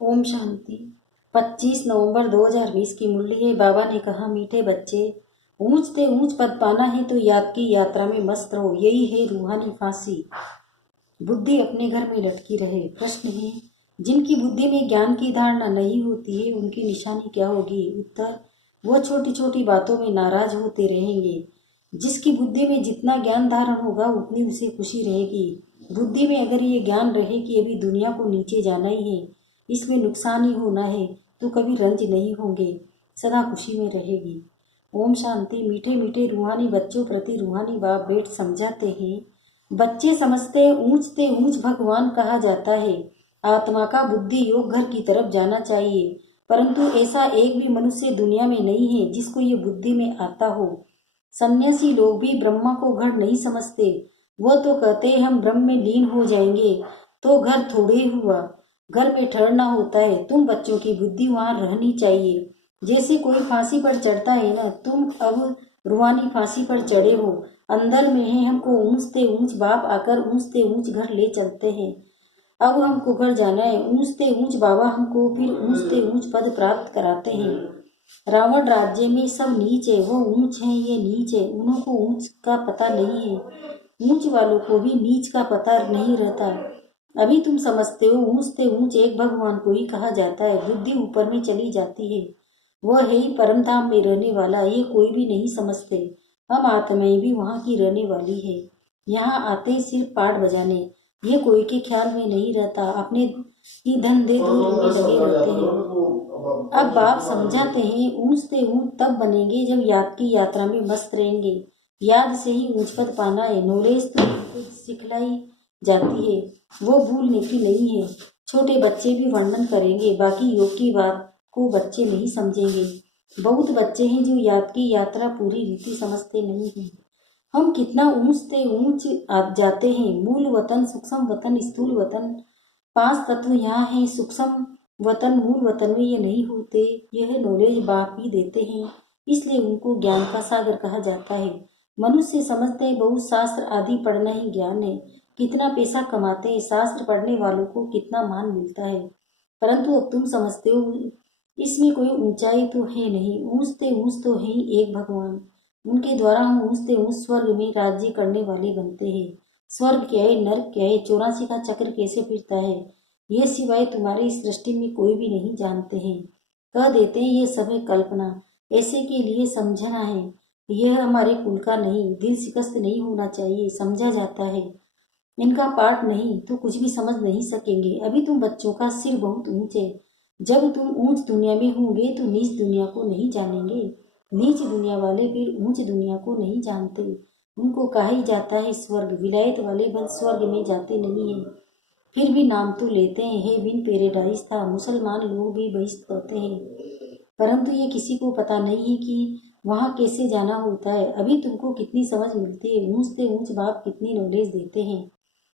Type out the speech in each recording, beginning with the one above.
ओम शांति। 25 नवंबर 2020 की मुरली है। बाबा ने कहा, मीठे बच्चे, ऊंच से ऊंच पद पाना है तो याद की यात्रा में मस्त रहो। यही है रूहानी फांसी। बुद्धि अपने घर में लटकी रहे। प्रश्न है, जिनकी बुद्धि में ज्ञान की धारणा नहीं होती है उनकी निशानी क्या होगी? उत्तर, वो छोटी छोटी बातों में नाराज होते रहेंगे। जिसकी बुद्धि में जितना ज्ञान धारण होगा उतनी उसे खुशी रहेगी। बुद्धि में अगर ये ज्ञान रहे कि अभी दुनिया को नीचे जाना ही है, इसमें नुकसान ही होना है, तो कभी रंज नहीं होंगे, सदा खुशी में रहेगी। ओम शांति। मीठे मीठे रूहानी बच्चों प्रति रूहानी बाप बेट समझाते हैं। बच्चे समझते हैं ऊंच से ऊंच भगवान कहा जाता है। आत्मा का बुद्धि योग घर की तरफ जाना चाहिए, परंतु ऐसा एक भी मनुष्य दुनिया में नहीं है जिसको ये बुद्धि में आता हो। सन्यासी लोग भी ब्रह्मा को घर नहीं समझते। वो तो कहते हैं हम ब्रह्म में लीन हो जाएंगे, तो घर थोड़े ही हुआ, घर में ठहरना होता है। तुम बच्चों की बुद्धि वहां रहनी चाहिए। जैसे कोई फांसी पर चढ़ता है ना, तुम अब रूहानी फांसी पर चढ़े हो, अंदर में है। हमको ऊंच से ऊंच बाप आकर ऊंच से ऊंच घर ले चलते हैं। अब हमको घर जाना है। ऊंच से ऊंच बाबा हमको फिर ऊंच से ऊंच पद प्राप्त कराते हैं। रावण राज्य में सब नीच है, वो ऊंच है, ये नीच है। उनको ऊंच का पता नहीं है। ऊंच वालों को भी नीच का पता नहीं रहता। अभी तुम समझते हो ऊंच से ऊंच एक भगवान को ही कहा जाता है। बुद्धि ऊपर में चली जाती है। वह है ही परम धाम में रहने वाला। ये कोई भी नहीं समझते। हम आत्माएं भी वहाँ की रहने वाली है। यहाँ आते ही सिर्फ पाठ बजाने, ये कोई के ख्याल में नहीं रहता। अपने ही धंधे दूर में लगे रहते हैं। अब बाप समझाते हैं, ऊंच से ऊंच तब बनेंगे जब याद की यात्रा में मस्त रहेंगे। याद से ही ऊंच पद पाना है। नॉलेज तो सिखलाई जाती है, वो भूलने की नहीं है। छोटे बच्चे भी वर्णन करेंगे, बाकी योग की बात को बच्चे नहीं समझेंगे। बहुत बच्चे हैं जो याद की यात्रा पूरी रीति समझते नहीं हैं। हम कितना ऊंच से ऊंच जाते हैं। मूल वतन, सूक्ष्म वतन, स्थूल वतन, 5 तत्व यहाँ हैं। सूक्ष्म वतन मूल वतन में ये नहीं होते। यह नॉलेज बाप ही देते हैं, इसलिए उनको ज्ञान का सागर कहा जाता है। मनुष्य समझते हैं बहुत शास्त्र आदि पढ़ना ही ज्ञान है। कितना पैसा कमाते हैं, शास्त्र पढ़ने वालों को कितना मान मिलता है। परंतु अब तुम समझते हो इसमें कोई ऊंचाई तो है नहीं। ऊंच से ऊंच तो है ही एक भगवान। उनके द्वारा हम ऊंच से ऊंच स्वर्ग में राज्य करने वाले बनते हैं। स्वर्ग क्या है, नर्क क्या है, 84 का चक्र कैसे फिरता है, ये सिवाय तुम्हारी सृष्टि में कोई भी नहीं जानते हैं। कह देते हैं ये सब है कल्पना। ऐसे के लिए समझना है, यह हमारे कुल का नहीं। दिल शिकस्त नहीं होना चाहिए, समझा जाता है। इनका पाठ नहीं तो कुछ भी समझ नहीं सकेंगे। अभी तुम बच्चों का सिर बहुत ऊंच है। जब तुम ऊंच दुनिया में होंगे तो नीच दुनिया को नहीं जानेंगे। नीच दुनिया वाले फिर ऊंच दुनिया को नहीं जानते। उनको कहा ही जाता है स्वर्ग। विलायत वाले बस स्वर्ग में जाते नहीं हैं, फिर भी नाम तो लेते हैं, हे बिन पेरेडाइज था। मुसलमान लोग भी बहिष्ठ कहते हैं, परंतु ये किसी को पता नहीं है कि वहाँ कैसे जाना होता है। अभी तुमको कितनी समझ मिलती है। ऊंच से ऊंच बाप कितनी नॉलेज देते हैं।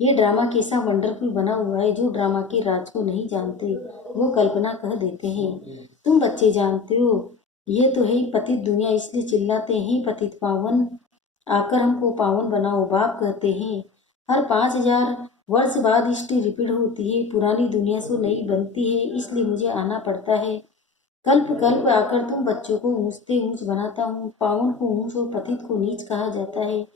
ये ड्रामा कैसा वंडरफुल बना हुआ है। जो ड्रामा के राज को नहीं जानते वो कल्पना कह देते हैं। तुम बच्चे जानते हो ये तो है ही पतित दुनिया, इसलिए चिल्लाते हैं पतित पावन, आकर हमको पावन बनाओ। बाप कहते हैं हर 5000 वर्ष बाद हिस्ट्री रिपीट होती है। पुरानी दुनिया से नई बनती है, इसलिए मुझे आना पड़ता है। कल्प कल्प आकर तुम बच्चों को ऊंच से ऊंच बनाता हूँ। पावन को ऊंच और पतित को नीच कहा जाता है।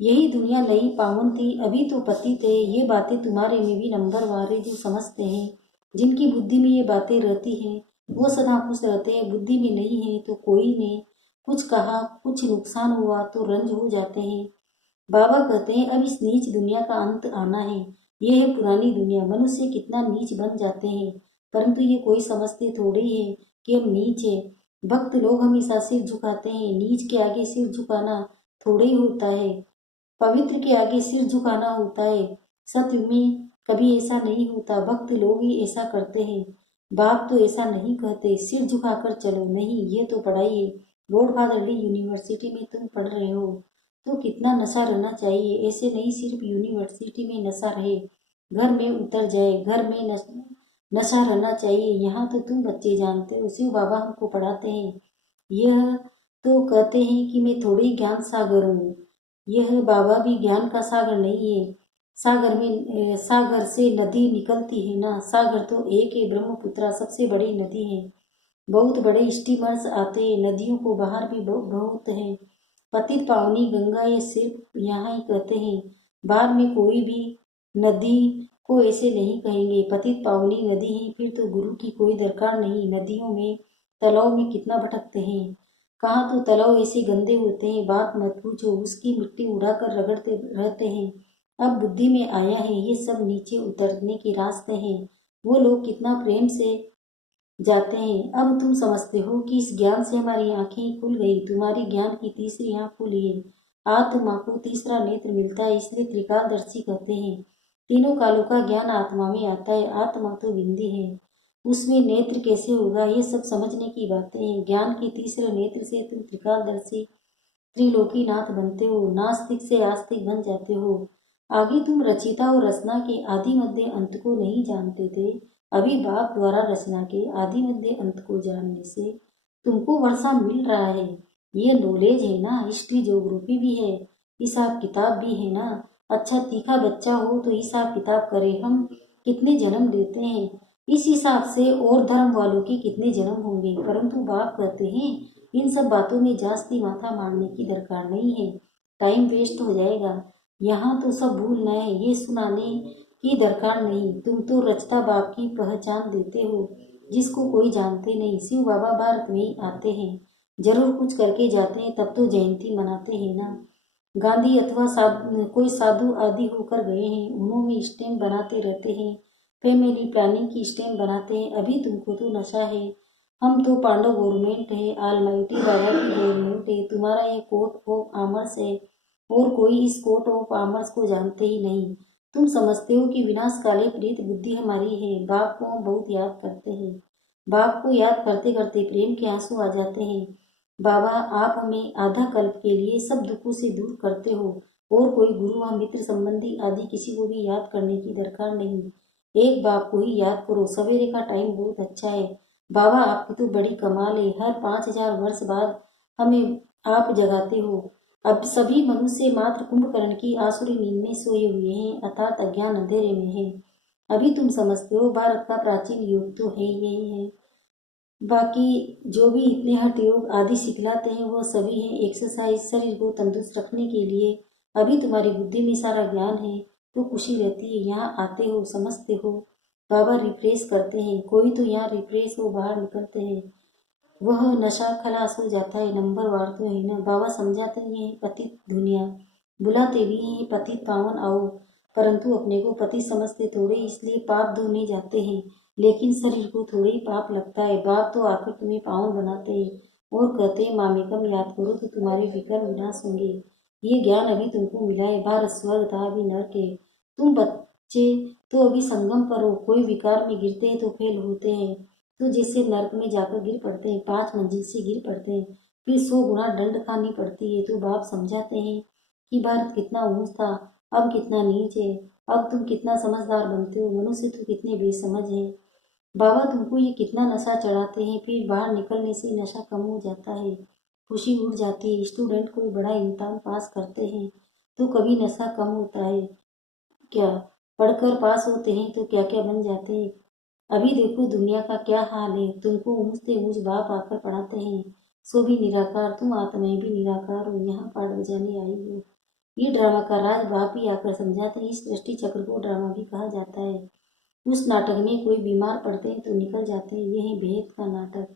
यही दुनिया नई पावन थी, अभी तो पतित है। ये बातें तुम्हारे में भी नंबर वाले जो समझते हैं। जिनकी बुद्धि में ये बातें रहती हैं वो सदा खुश रहते हैं। बुद्धि में नहीं है तो कोई ने कुछ कहा, कुछ नुकसान हुआ तो रंज हो जाते हैं। बाबा कहते हैं अब इस नीच दुनिया का अंत आना है। ये है पुरानी दुनिया। मनुष्य कितना नीच बन जाते हैं, परंतु ये कोई समझते थोड़े ही है कि हम नीच है। भक्त लोग हमेशा सिर झुकाते हैं। नीच के आगे सिर झुकाना थोड़े ही होता है, पवित्र के आगे सिर झुकाना होता है। सत्य में कभी ऐसा नहीं होता। भक्त लोग ही ऐसा करते हैं। बाप तो ऐसा नहीं कहते सिर झुकाकर चलो, नहीं। ये तो पढ़ाई है। गॉड फादरली यूनिवर्सिटी में तुम पढ़ रहे हो तो कितना नशा रहना चाहिए। ऐसे नहीं सिर्फ यूनिवर्सिटी में नशा रहे, घर में उतर जाए। घर में नशा रहना चाहिए। यहाँ तो तुम बच्चे जानते हो, शिव बाबा हमको पढ़ाते हैं। यह तो कहते हैं कि मैं थोड़ी ज्ञान सागर हूँ। यह बाबा भी ज्ञान का सागर नहीं है। सागर से नदी निकलती है ना। सागर तो एक है, ब्रह्मपुत्रा सबसे बड़ी नदी है। बहुत बड़े स्टीमर्स आते हैं, नदियों को बाहर भी बहुत है। पतित पावनी गंगा ये सिर्फ यहाँ ही कहते हैं, बाद में कोई भी नदी को ऐसे नहीं कहेंगे। पतित पावनी नदी है, फिर तो गुरु की कोई दरकार नहीं। नदियों में तालाब में कितना भटकते हैं, कहाँ तो तालाब ऐसे गंदे होते हैं, बात मत पूछो। उसकी मिट्टी उड़ाकर रगड़ते रहते हैं। अब बुद्धि में आया है ये सब नीचे उतरने के रास्ते हैं। वो लोग कितना प्रेम से जाते हैं। अब तुम समझते हो कि इस ज्ञान से हमारी आंखें खुल गई। तुम्हारी ज्ञान की तीसरी आंख खुली है। आत्मा को तीसरा नेत्र मिलता है, इसलिए त्रिकालदर्शी कहते हैं। तीनों कालों का ज्ञान आत्मा में आता है। आत्मा तो बिंदी है, उसमें नेत्र कैसे होगा, ये सब समझने की बातें हैं। ज्ञान के तीसरे नेत्र से तुम त्रिकालदर्शी त्रिलोकीनाथ बनते हो, नास्तिक से आस्तिक बन जाते हो। आगे तुम रचिता और रचना के आदि मध्य अंत को नहीं जानते थे। अभी बाप द्वारा रचना के आदि मध्य अंत को जानने से तुमको वर्षा मिल रहा है। ये नॉलेज है ना, हिस्ट्री ज्योग्राफी भी है, हिसाब किताब भी है ना। अच्छा तीखा बच्चा हो तो हिसाब किताब करे, हम कितने जन्म लेते हैं इस हिसाब से, और धर्म वालों के कितने जन्म होंगे। परंतु बाप कहते हैं इन सब बातों में जास्ती माथा मारने की दरकार नहीं है, टाइम वेस्ट हो जाएगा। यहाँ तो सब भूलना है, ये सुनाने की दरकार नहीं। तुम तो रचता बाप की पहचान देते हो जिसको कोई जानते नहीं। शिव बाबा भारत में ही आते हैं, जरूर कुछ करके जाते हैं, तब तो जयंती मनाते हैं ना। गांधी अथवा कोई साधु आदि होकर गए हैं, उन्होंने स्टैम्प बनाते रहते हैं, फैमिली प्लानिंग की स्टैम्प बनाते हैं। अभी तुमको तो नशा है। हम तो पांडव गवर्नमेंट है, आलमाइटी बाबा की गवर्नमेंट है। तुम्हारा ये कोर्ट ऑफ आमर्स है, और कोई इस कोर्ट ऑफ आमर्स को जानते ही नहीं। तुम समझते हो कि विनाशकाली प्रीत बुद्धि हमारी है। बाप को हम बहुत याद करते हैं, बाप को याद करते करते प्रेम के आंसू आ जाते हैं। बाबा आप हमें आधा कल्प के लिए सब दुखों से दूर करते हो, और कोई गुरु व मित्र संबंधी आदि किसी को भी याद करने की दरकार नहीं। एक बाप को ही याद करो। सवेरे का टाइम बहुत अच्छा है। बाबा आपकी तो बड़ी कमाल है, हर 5,000 वर्ष बाद हमें आप जगाते हो। अब सभी मनुष्य मात्र कुंभकर्ण की आसुरी नींद में सोए हुए हैं, अर्थात अज्ञान अंधेरे में है। अभी तुम समझते हो भारत का प्राचीन युग तो है यही है। बाकी जो भी इतने हठ योग आदि सिखलाते हैं वो सभी हैं एक्सरसाइज, शरीर को तंदुरुस्त रखने के लिए। अभी तुम्हारी बुद्धि में सारा ज्ञान है तो खुशी रहती है। यहाँ आते हो, समझते हो, बाबा रिफ्रेश करते हैं। कोई तो यहाँ रिफ्रेश हो बाहर निकलते हैं, वह नशा खलास हो जाता है। नंबर वार तो है ना। बाबा समझाते हैं पतित दुनिया, बुलाते भी हैं पतित पावन आओ, परंतु अपने को पति समझते थोड़े, इसलिए पाप धोने जाते हैं, लेकिन शरीर को थोड़े ही पाप लगता है। बाप तो आकर तुम्हें पावन बनाते हैं और कहते हैं मामेकम याद करो तो तुम्हारे विकर्म विनाश होंगे। ये ज्ञान अभी तुमको मिला है। भारत स्वर्ग था, अभी नरक है। तुम बच्चे तो अभी संगम पर हो, कोई विकार में गिरते हैं तो फेल होते हैं, तो जैसे नर्क में जाकर गिर पड़ते हैं, 5 मंजिल से गिर पड़ते हैं, फिर 100 गुना दंड खानी पड़ती है। तो बाप समझाते हैं कि भारत कितना ऊंच था, अब कितना नीच है। अब तुम कितना समझदार बनते हो, मनुष्य तो कितने बेसमझ है। बाबा तुमको ये कितना नशा चढ़ाते हैं, फिर बाहर निकलने से नशा कम हो जाता है, खुशी उड़ जाती है। स्टूडेंट कोई बड़ा इम्तिहान पास करते हैं तो कभी नशा कम होता है क्या? पढ़कर पास होते हैं तो क्या क्या बन जाते हैं। अभी देखो दुनिया का क्या हाल है। तुमको ऊँचते ऊँच बाप आकर पढ़ाते हैं, सो भी निराकार, तुम आत्माएं भी निराकार हो, यहाँ पाठ बजाने आई हो। ये ड्रामा का राज बाप ही आकर समझाते हैं। इस सृष्टि चक्र को ड्रामा भी कहा जाता है। उस नाटक में कोई बीमार पड़ते हैं तो निकल जाते हैं, ये है भेद का नाटक।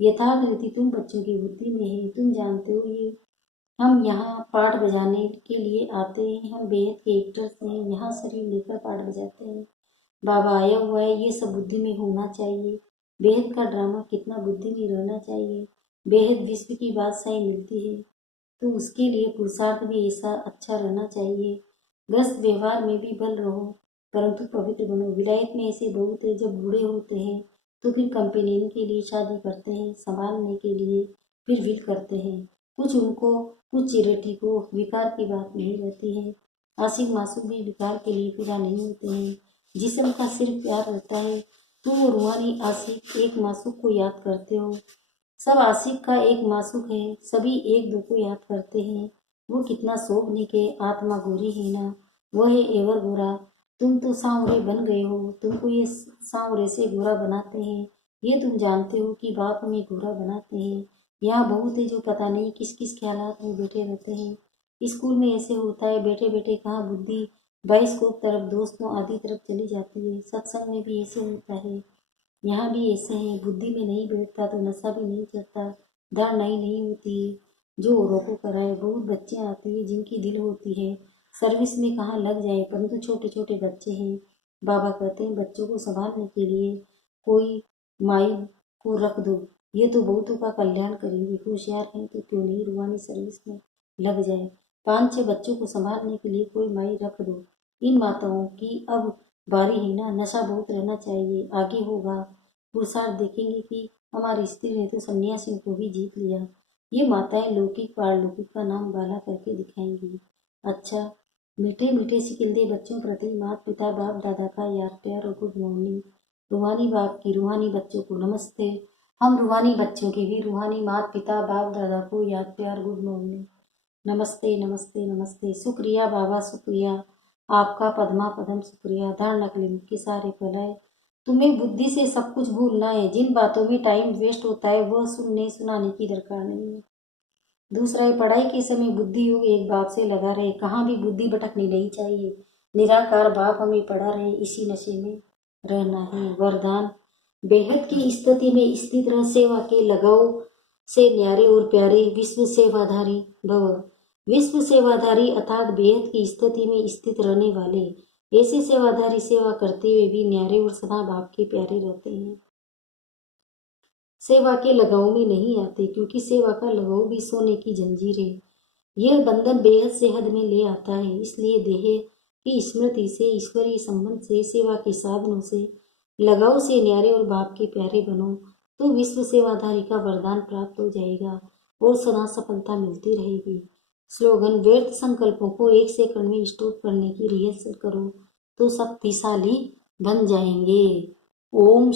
यथार्थ रीति तुम बच्चों की बुद्धि में है, तुम जानते हो ये। हम यहाँ पाठ बजाने के लिए आते हैं, हम बेहद के एक्टर्स हैं, यहाँ शरीर लेकर पाठ बजाते हैं। बाबा आया हुआ है, ये सब बुद्धि में होना चाहिए। बेहद का ड्रामा कितना बुद्धि में रहना चाहिए। बेहद विश्व की बादशाही मिलती है तो उसके लिए पुरुषार्थ भी ऐसा अच्छा रहना चाहिए। ग्रस्त व्यवहार में भी बल रहो, परंतु पवित्र बनो। विलायत में ऐसे बहुत है, जब बूढ़े होते हैं तो फिर कंपेनियन के लिए शादी करते हैं, संभालने के लिए, फिर विल करते हैं। कुछ उनको, कुछ चिरेटी को विकार की बात नहीं रहती है। आशिक मासूम भी विकार के लिए पूरा नहीं होते हैं। जिस्म का सिर्फ प्यार रहता है। तुम वो रूहानी आशिक एक मासूक को याद करते हो। सब आशिक का एक मासूक है, सभी एक दो को याद करते हैं। वो कितना शोभने के आत्मा गोरी है ना, वह है एवर गोरा। तुम तो सांवरे बन गए हो, तुमको ये सांवरे से गोरा बनाते हैं। ये तुम जानते हो कि बाप हमें गोरा बनाते हैं। यहाँ बहुत है जो पता नहीं किस किस ख्यालात में बैठे रहते हैं। स्कूल में ऐसे होता है, बैठे बैठे कहाँ बुद्धि बाइस्कोप तरफ, दोस्तों आदि तरफ चली जाती है। सत्संग में भी ऐसे होता है, यहाँ भी ऐसे हैं। बुद्धि में नहीं बैठता तो नशा भी नहीं चढ़ता, दाढ़ नहीं होती है जो औरों को कराए। बहुत बच्चे आते हैं जिनकी दिल होती है सर्विस में कहाँ लग जाए, परंतु छोटे छोटे बच्चे हैं। बाबा कहते हैं बच्चों को संभालने के लिए कोई माई को रख दो, ये तो बहुतों का कल्याण करेंगे। होशियार हैं तो क्यों नहीं रूहानी सर्विस में लग जाए। 5-6 बच्चों को संभालने के लिए कोई माई रख दो। इन माताओं की अब बारी है ना। नशा बहुत रहना चाहिए, आगे होगा पुरुषार्थ। देखेंगे कि हमारी स्त्री ने तो सन्यासियों को भी जीत लिया। ये माताएं लौकिक पारलौकिक का नाम बाला करके दिखाएंगी। अच्छा, मीठे मीठे सिकिंदे बच्चों प्रति माता पिता बाप दादा का याद प्यार और गुड मॉर्निंग। रूहानी बाप की रूहानी बच्चों को नमस्ते। हम रूहानी बच्चों की भी रूहानी माता पिता बाप दादा को याद प्यार गुड मॉर्निंग। नमस्ते नमस्ते नमस्ते। शुक्रिया बाबा, शुक्रिया आपका पद्मा पदम, शुक्रिया। धारणा के लिए मुख्य सारे फैलाए। तुम्हें बुद्धि से सब कुछ भूलना है। जिन बातों में टाइम वेस्ट होता है वह सुनने सुनाने की दरकार नहीं है। दूसरा है, पढ़ाई के समय बुद्धि योग एक बाप से लगा रहे, कहाँ भी बुद्धि भटकनी नहीं चाहिए। निराकार बाप हमें पढ़ा रहे, इसी नशे में रहना है। वरदान, बेहद की स्थिति में स्थित रह, सेवा के लगाव से न्यारे और प्यारे विश्व सेवाधारी भव। विश्व सेवाधारी अर्थात बेहद की स्थिति में स्थित रहने वाले ऐसे सेवाधारी सेवा करते हुए भी न्यारे और सदा बाप के प्यारे रहते हैं। सेवा के लगाव में नहीं आते, क्योंकि सेवा का लगाव भी सोने की जंजीर है। यह बंधन बेहद से हद में ले आता है। इसलिए देह की स्मृति से, ईश्वरीय संबंध से, सेवा के साधनों से लगाव से न्यारे और बाप के प्यारे बनो तो विश्व सेवाधारी का वरदान प्राप्त हो जाएगा और सदा सफलता मिलती रहेगी। स्लोगन, व्यर्थ संकल्पों को 1 सेकंड में स्टॉप करने की रिहर्सल करो तो शक्तिशाली बन जाएंगे। ओम